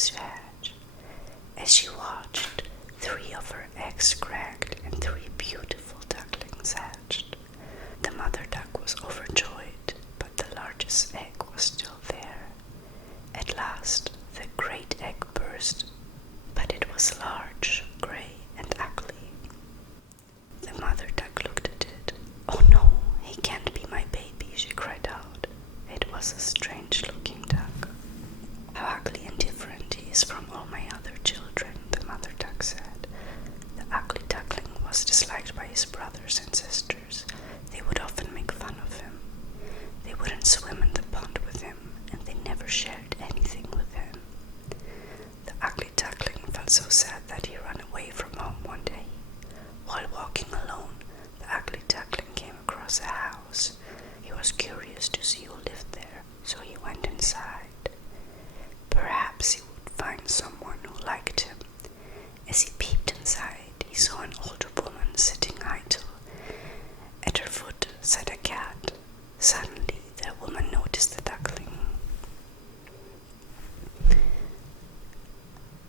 eggs to hatch. As she watched, 3 of her eggs cracked and 3 beautiful ducklings hatched. The mother duck was overjoyed, but the largest egg was still there. At last, the great egg burst, but it was large, gray, and ugly. The mother duck looked at it. "Oh no, he can't be my baby," she cried out. It was a strange-looking duck. "How ugly and different he is from all my other children," the mother duck said. The ugly duckling was disliked by his brothers and sisters. They would often make fun of him. They wouldn't swim in the pond with him, and they never shared anything with him. The ugly duckling felt so sad that he ran away from home one day. While walking alone, the ugly duckling came across a house. He was curious to see who lived there, so he went inside. Perhaps he would find someone who liked him. As he peeped inside, he saw an older woman sitting idle. At her foot sat a cat. Suddenly, the woman noticed the duckling.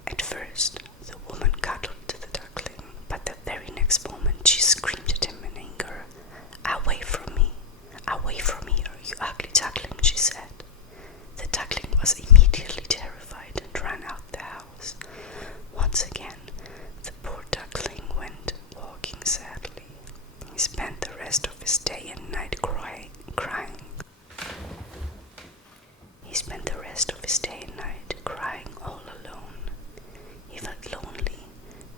At first, the woman cuddled to the duckling, but the very next moment she screamed at him in anger. Away from here, you ugly duckling," she said. The duckling was immediately terrified and ran out the house. Once again, the poor duckling went walking sadly. He spent the rest of his day and night crying. He spent the rest of his day and night crying all alone. He felt lonely,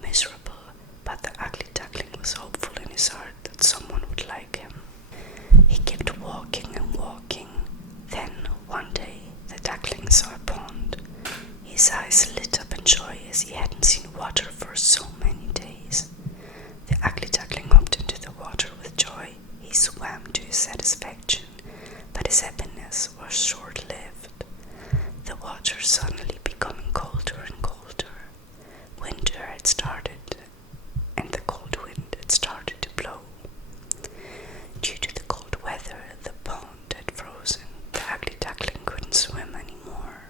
miserable, but the ugly duckling was hopeful in his heart that someone would like him. He kept walking and walking. Then, one day, the duckling saw a pond. His eyes lit up in joy as he hadn't seen water for so many days. The ugly duckling hopped into the water with joy. He swam to his satisfaction, but his happiness was short-lived. The water suddenly becoming colder and colder. Winter had started, and the cold wind had started to blow. Due to the cold weather, the pond had frozen. The ugly duckling couldn't swim anymore.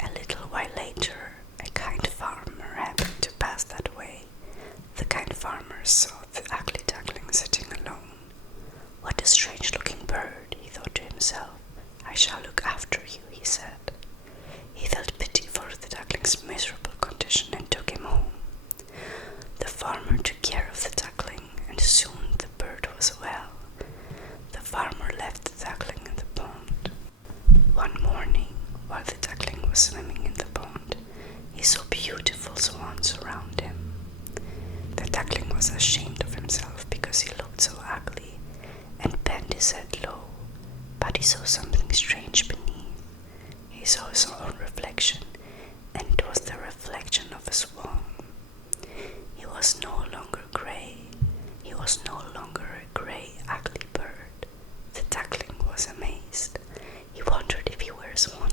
A little while later, a kind farmer happened to pass that way. The kind farmer saw the ugly duckling sitting alone. "What a strange-looking bird," he thought to himself. "I shall look after you," he said. He felt pity for the duckling's miserable condition and took him home. The farmer took care of the duckling, and soon the bird was well. The farmer left the duckling in the pond. One morning, while the duckling was swimming in the pond, he saw beautiful swans around him. The duckling was ashamed of himself because he looked so ugly, and bent his head low, but he saw something strange beneath. He saw his own reflection, and it was the reflection of a swan. He was no longer gray. He was no longer a gray, ugly bird. The duckling was amazed. He wondered if he were a swan